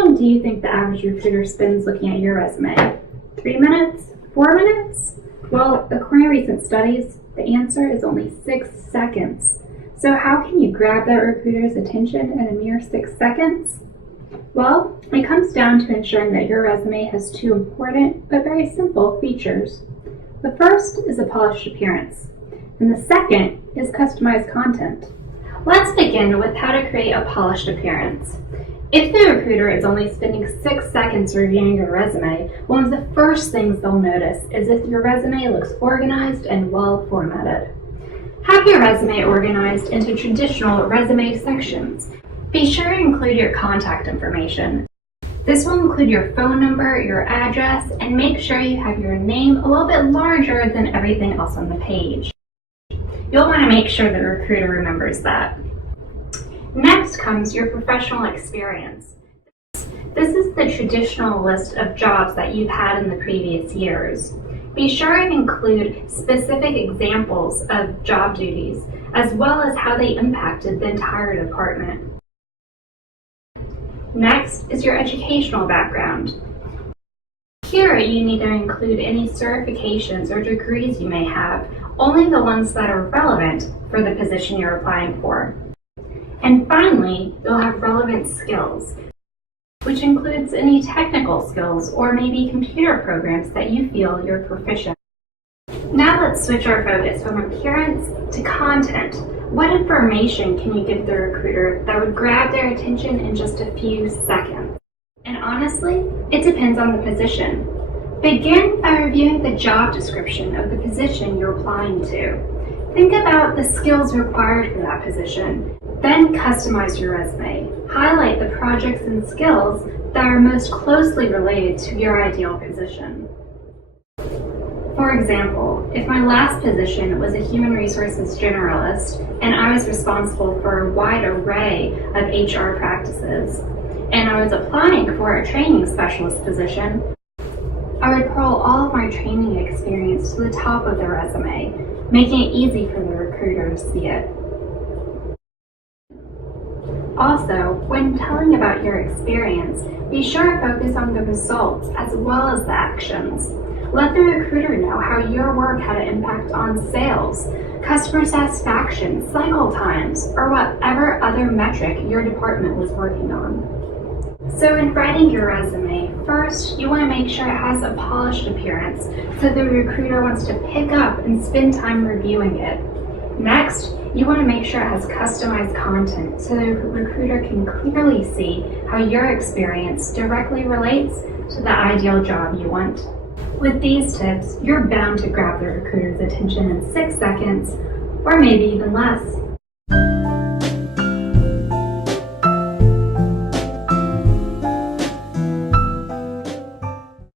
long do you think the average recruiter spends looking at your resume? 3 minutes? 4 minutes? Well, according to recent studies, the answer is only 6 seconds. So how can you grab that recruiter's attention in a mere 6 seconds? Well, it comes down to ensuring that your resume has 2 important but very simple features. The first is a polished appearance, and the second is customized content. Let's begin with how to create a polished appearance. If the recruiter is only spending 6 seconds reviewing your resume, one of the first things they'll notice is if your resume looks organized and well formatted. Have your resume organized into traditional resume sections. Be sure to include your contact information. This will include your phone number, your address, and make sure you have your name a little bit larger than everything else on the page. You'll want to make sure the recruiter remembers that. Next comes your professional experience. This is the traditional list of jobs that you've had in the previous years. Be sure and include specific examples of job duties, as well as how they impacted the entire department. Next is your educational background. Here you need to include any certifications or degrees you may have, only the ones that are relevant for the position you're applying for. And finally, you'll have relevant skills, which includes any technical skills or maybe computer programs that you feel you're proficient. Now let's switch our focus from appearance to content. What information can you give the recruiter that would grab their attention in just a few seconds? And honestly, it depends on the position. Begin by reviewing the job description of the position you're applying to. Think about the skills required for that position. Then customize your resume. Highlight the projects and skills that are most closely related to your ideal position. For example, if my last position was a human resources generalist and I was responsible for a wide array of HR practices, and I was applying for a training specialist position, I would pull all of my training experience to the top of the resume, making it easy for the recruiter to see it. Also, when telling about your experience, be sure to focus on the results as well as the actions. Let the recruiter know how your work had an impact on sales, customer satisfaction, cycle times, or whatever other metric your department was working on. So in writing your resume, first you want to make sure it has a polished appearance so the recruiter wants to pick up and spend time reviewing it. Next, you want to make sure it has customized content so the recruiter can clearly see how your experience directly relates to the ideal job you want. With these tips, you're bound to grab the recruiter's attention in 6 seconds, or maybe even less.